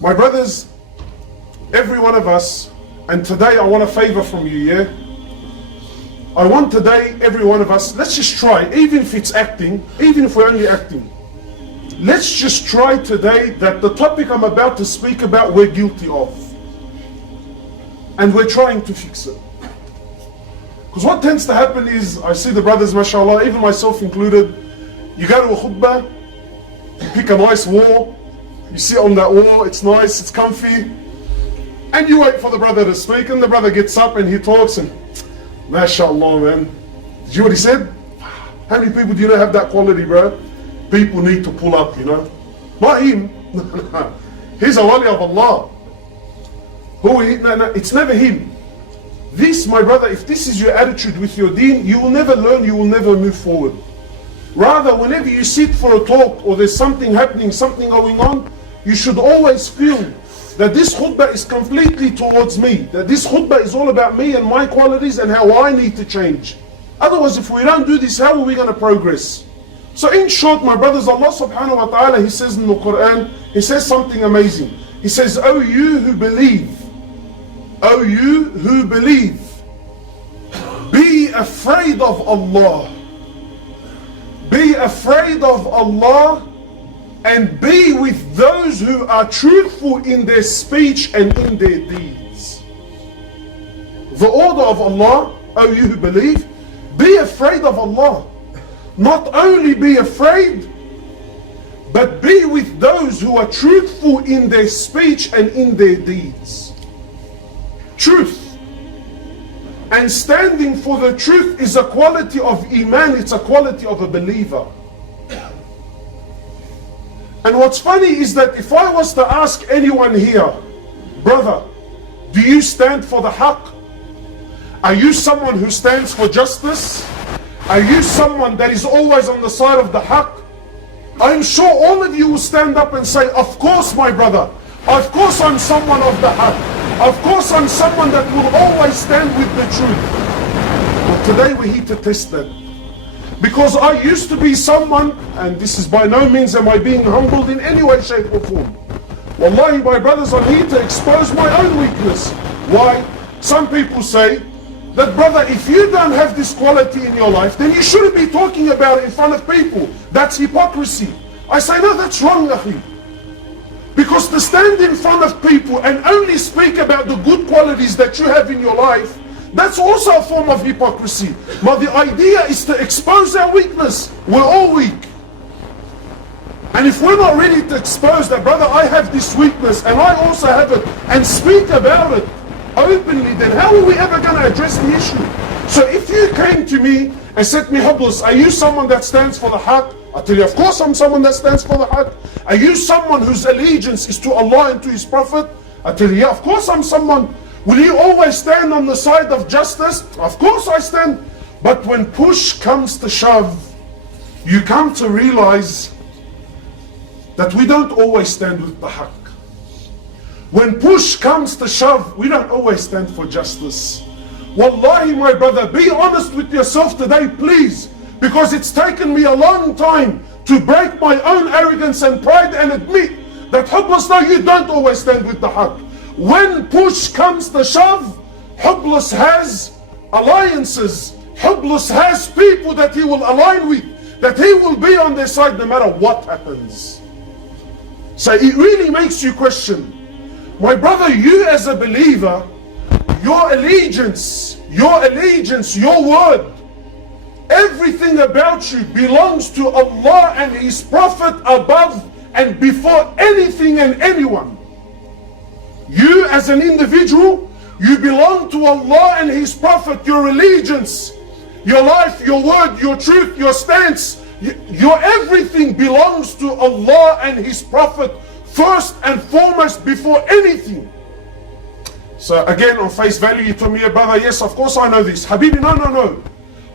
My brothers, every one of us, and today I want a favor from you, yeah? I want today, every one of us, let's just try, even if it's acting, even if we're only acting, let's just try today that the topic I'm about to speak about, we're guilty of. And we're trying to fix it. Because what tends to happen is, I see the brothers, mashallah, even myself included, you go to a khutbah, you pick a nice wall, you sit on that wall, it's nice, it's comfy, and you wait for the brother to speak, and the brother gets up and he talks, and mashallah, man. Did you hear what he said? How many people do you know have that quality, bro? People need to pull up, you know. Not him. He's a wali of Allah. Who he? No, it's never him. This, my brother, if this is your attitude with your deen, you will never learn, you will never move forward. Rather, whenever you sit for a talk or there's something happening, something going on, you should always feel that this khutbah is completely towards me. That this khutbah is all about me and my qualities and how I need to change. Otherwise, if we don't do this, how are we going to progress? So in short, my brothers, Allah subhanahu wa ta'ala, He says in the Quran, He says something amazing. He says, "O you who believe, O you who believe, be afraid of Allah. Be afraid of Allah and be with those who are truthful in their speech and in their deeds." The order of Allah, O you who believe, be afraid of Allah. Not only be afraid, but be with those who are truthful in their speech and in their deeds. Truth. And standing for the truth is a quality of Iman, it's a quality of a believer. And what's funny is that if I was to ask anyone here, brother, do you stand for the haqq? Are you someone who stands for justice? Are you someone that is always on the side of the haqq? I'm sure all of you will stand up and say, of course my brother, of course I'm someone of the haqq. Of course I'm someone that will always stand with the truth. But today we're here to test that. Because I used to be someone, and this is by no means am I being humbled in any way, shape or form. Wallahi, my brothers, I'm here to expose my own weakness. Why? Some people say that, brother, if you don't have this quality in your life, then you shouldn't be talking about it in front of people. That's hypocrisy. I say, no, that's wrong, akhi. Because to stand in front of people and only speak about the good qualities that you have in your life, that's also a form of hypocrisy. But the idea is to expose our weakness. We're all weak. And if we're not ready to expose that, brother, I have this weakness and I also have it, and speak about it openly, then how are we ever going to address the issue? So if you came to me and said to me, Hubbles, are you someone that stands for the haqq? I tell you, of course I'm someone that stands for the haqq. Are you someone whose allegiance is to Allah and to His Prophet? I tell you, yeah, of course I'm someone. Will you always stand on the side of justice? Of course I stand. But when push comes to shove, you come to realize that we don't always stand with the haqq. When push comes to shove, we don't always stand for justice. Wallahi, my brother, be honest with yourself today, please. Because it's taken me a long time to break my own arrogance and pride and admit that, Hubbless, no, you don't always stand with the haqq. When push comes to shove, Hubbless has alliances. Hubbless has people that he will align with, that he will be on their side no matter what happens. So it really makes you question. My brother, you as a believer, your allegiance, your word, everything about you belongs to Allah and His Prophet above and before anything and anyone. You as an individual, you belong to Allah and His Prophet. Your allegiance, your life, your word, your truth, your stance, your everything belongs to Allah and His Prophet first and foremost before anything. So again, on face value, you told me, brother, yes, of course I know this. Habibi, no.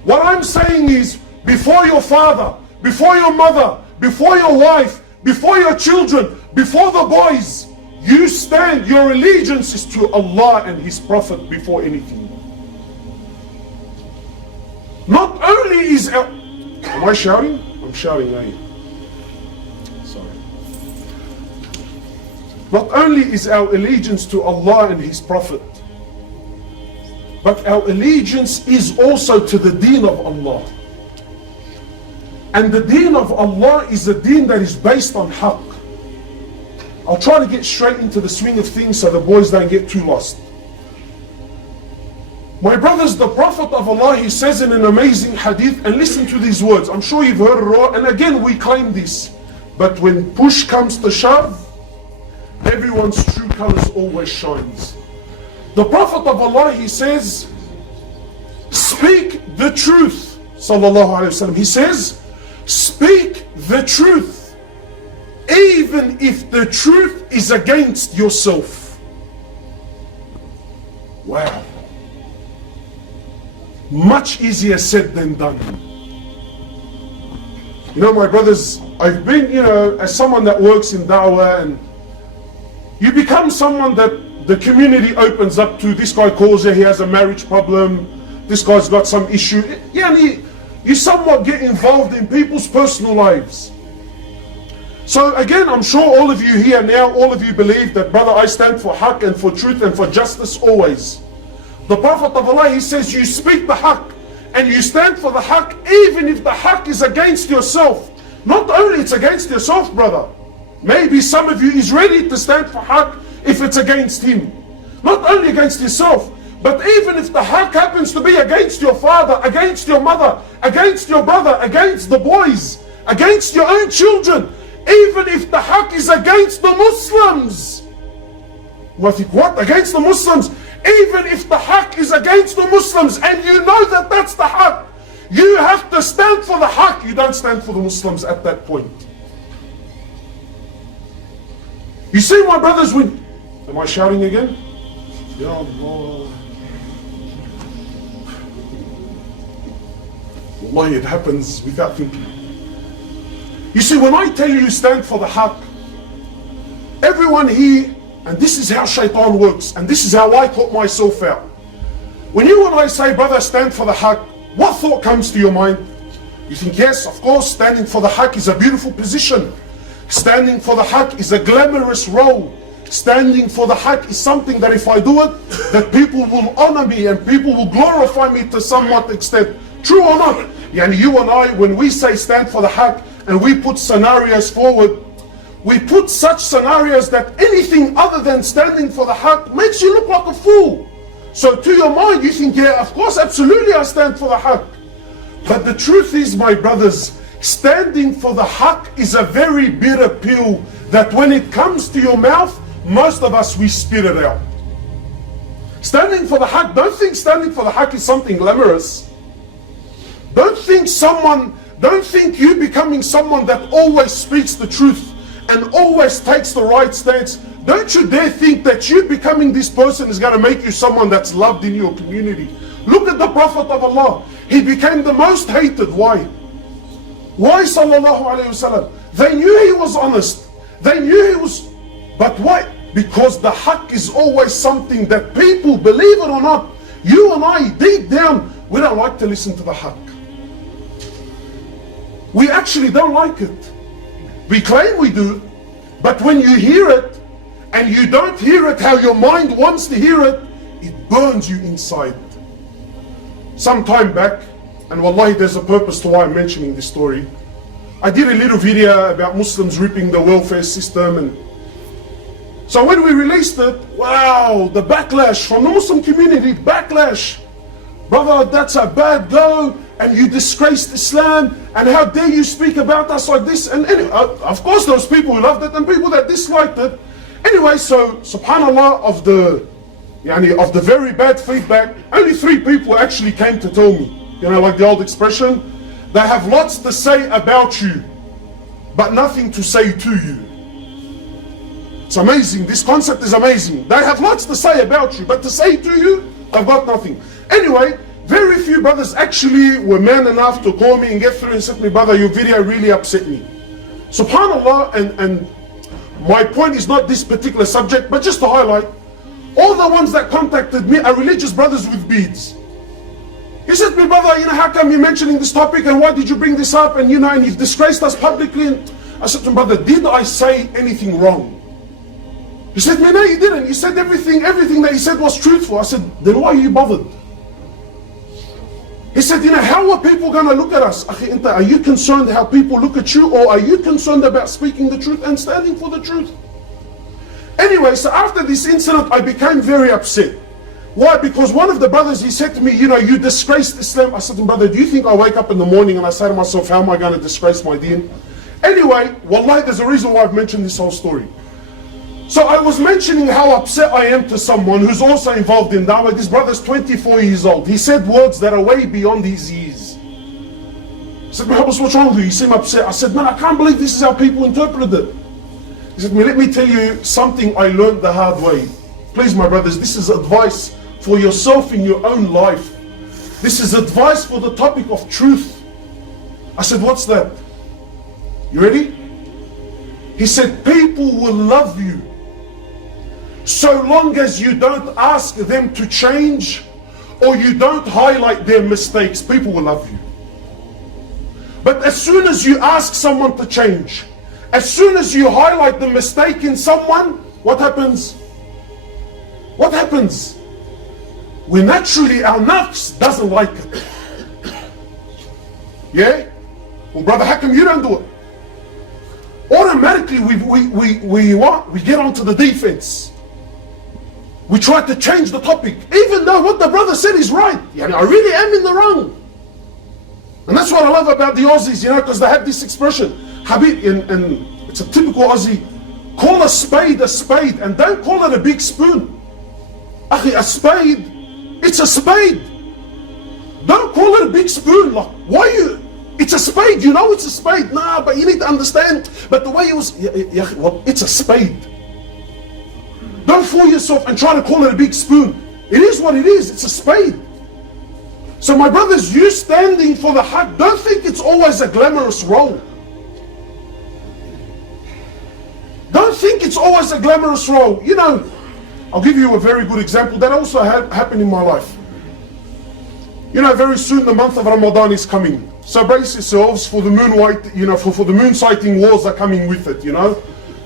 What I'm saying is, before your father, before your mother, before your wife, before your children, before the boys, you stand, your allegiance is to Allah and His Prophet before anything. Not only is... Am I shouting? I'm shouting, are you? Sorry. Not only is our allegiance to Allah and His Prophet, but our allegiance is also to the deen of Allah. And the deen of Allah is a deen that is based on haqq. I'll try to get straight into the swing of things so the boys don't get too lost. My brothers, the Prophet of Allah, he says in an amazing hadith, and listen to these words, I'm sure you've heard it all, and again we claim this, but when push comes to shove, everyone's true colors always shines. The Prophet of Allah, he says, speak the truth, sallallahu alayhi wa sallam. He says, speak the truth, even if the truth is against yourself. Wow. Much easier said than done. You know, my brothers, I've been, as someone that works in da'wah, and you become someone that the community opens up to. This guy calls you, he has a marriage problem, this guy's got some issue. Yeah, and you somewhat get involved in people's personal lives. So again, I'm sure all of you here now, all of you believe that, brother, I stand for haqq and for truth and for justice always. The Prophet of Allah, he says, you speak the haqq and you stand for the haqq even if the haqq is against yourself. Not only it's against yourself, brother. Maybe some of you is ready to stand for haqq if it's against him. Not only against yourself, but even if the haqq happens to be against your father, against your mother, against your brother, against the boys, against your own children, even if the haqq is against the Muslims. I think, what? Against the Muslims? Even if the haqq is against the Muslims and you know that that's the haqq, you have to stand for the haqq. You don't stand for the Muslims at that point. You see, my brothers, am I shouting again? Ya Allah. Wallahi, it happens without thinking. You see, when I tell you stand for the haqq, everyone here, and this is how shaitan works, and this is how I taught myself out. When you and I say, brother, stand for the haqq, what thought comes to your mind? You think, yes, of course, standing for the haqq is a beautiful position. Standing for the haqq is a glamorous role. Standing for the haqq is something that if I do it, that people will honor me and people will glorify me to somewhat extent. True or not? Yani you and I, when we say stand for the haqq and we put scenarios forward, we put such scenarios that anything other than standing for the haqq makes you look like a fool. So to your mind, you think, yeah, of course, absolutely, I stand for the haqq. But the truth is, my brothers, standing for the haqq is a very bitter pill that when it comes to your mouth, most of us, we spit it out. Standing for the haqq, don't think standing for the haqq is something glamorous. Don't think you becoming someone that always speaks the truth and always takes the right stance. Don't you dare think that you becoming this person is going to make you someone that's loved in your community. Look at the Prophet of Allah. He became the most hated. Why? Why, sallallahu alayhi wasallam? They knew he was honest. They knew he was... But why? Because the haqq is always something that people, believe it or not, you and I, deep down, we don't like to listen to the haqq. We actually don't like it. We claim we do, but when you hear it, and you don't hear it how your mind wants to hear it, it burns you inside. Some time back, and wallahi there's a purpose to why I'm mentioning this story, I did a little video about Muslims ripping the welfare system, and so when we released it, wow, the backlash from the Muslim community, backlash. Brother, that's a bad go, and you disgraced Islam, and how dare you speak about us like this? And anyway, of course there was people who loved it and people that disliked it. Anyway, so subhanallah, of the very bad feedback, only 3 people actually came to tell me, like the old expression, they have lots to say about you, but nothing to say to you. It's amazing, this concept is amazing. They have lots to say about you, but to say to you, they've got nothing. Anyway, very few brothers actually were man enough to call me and get through and say to me, brother, your video really upset me. SubhanAllah, and my point is not this particular subject, but just to highlight, all the ones that contacted me are religious brothers with beads. He said to me, brother, how come you're mentioning this topic and why did you bring this up, and and you've disgraced us publicly. And I said to him, brother, did I say anything wrong? He said, no, you didn't. You said everything that he said was truthful. I said, then why are you bothered? He said, how are people going to look at us? Are you concerned how people look at you, or are you concerned about speaking the truth and standing for the truth? Anyway, so after this incident, I became very upset. Why? Because one of the brothers, he said to me, you disgraced Islam. I said to him, brother, do you think I wake up in the morning and I say to myself, how am I going to disgrace my deen? Anyway, wallahi, there's a reason why I've mentioned this whole story. So I was mentioning how upset I am to someone who's also involved in dawah. This brother's 24 years old. He said words that are way beyond his years. I said, Muhammad, what's wrong with you? You seem upset. I said, man, I can't believe this is how people interpret it. He said, let me tell you something I learned the hard way. Please, my brothers, this is advice for yourself in your own life. This is advice for the topic of truth. I said, what's that? You ready? He said, people will love you so long as you don't ask them to change, or you don't highlight their mistakes. People will love you. But as soon as you ask someone to change, as soon as you highlight the mistake in someone, what happens? What happens? We naturally, our nafs doesn't like it. Yeah? Well, brother, how come you don't do it? Automatically we get onto the defense. We try to change the topic, even though what the brother said is right. I really am in the wrong. And that's what I love about the Aussies, because they have this expression, Habib, and it's a typical Aussie, call a spade, and don't call it a big spoon. Akhi, a spade, it's a spade. Don't call it a big spoon. Like, why you? It's a spade, it's a spade. Nah, but you need to understand. But the way it was, well, it's a spade. Don't fool yourself and try to call it a big spoon. It is what it is. It's a spade. So my brothers, you standing for the haq, don't think it's always a glamorous role. Don't think it's always a glamorous role. I'll give you a very good example that also happened in my life. Very soon the month of Ramadan is coming. So brace yourselves for the for the moon sighting wars are coming with it,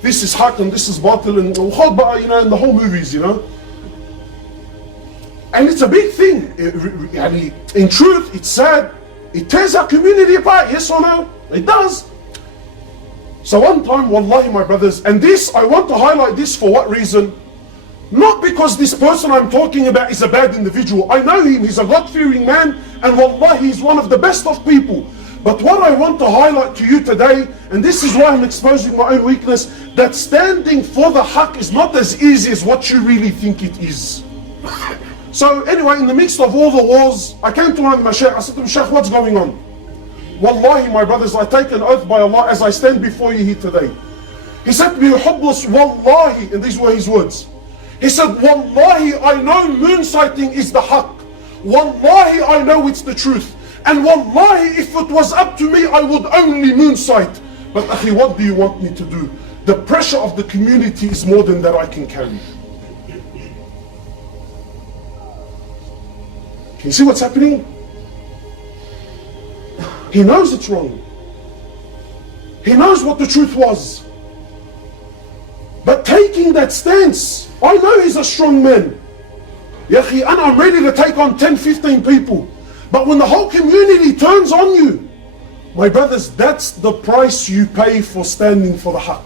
This is haq and this is batil and and the whole movies, And it's a big thing. In truth, it's sad. It tears our community apart, yes or no? It does. So one time, wallahi, my brothers, and this, I want to highlight this for what reason? Not because this person I'm talking about is a bad individual. I know him, he's a God-fearing man, and wallahi, he's one of the best of people. But what I want to highlight to you today, and this is why I'm exposing my own weakness, that standing for the haq is not as easy as what you really think it is. So anyway, in the midst of all the wars, I came to one of my shaykh, I said to him, Shaykh, what's going on? Wallahi, my brothers, I take an oath by Allah as I stand before you here today. He said to me, Hublus, wallahi, and these were his words. He said, wallahi, I know moon sighting is the haq. Wallahi, I know it's the truth. And wallahi, if it was up to me, I would only moon sight. But akhi, what do you want me to do? The pressure of the community is more than that I can carry. Can you see what's happening? He knows it's wrong. He knows what the truth was. But taking that stance, I know he's a strong man. Yahi, and I'm ready to take on 10, 15 people. But when the whole community turns on you, my brothers, that's the price you pay for standing for the haq.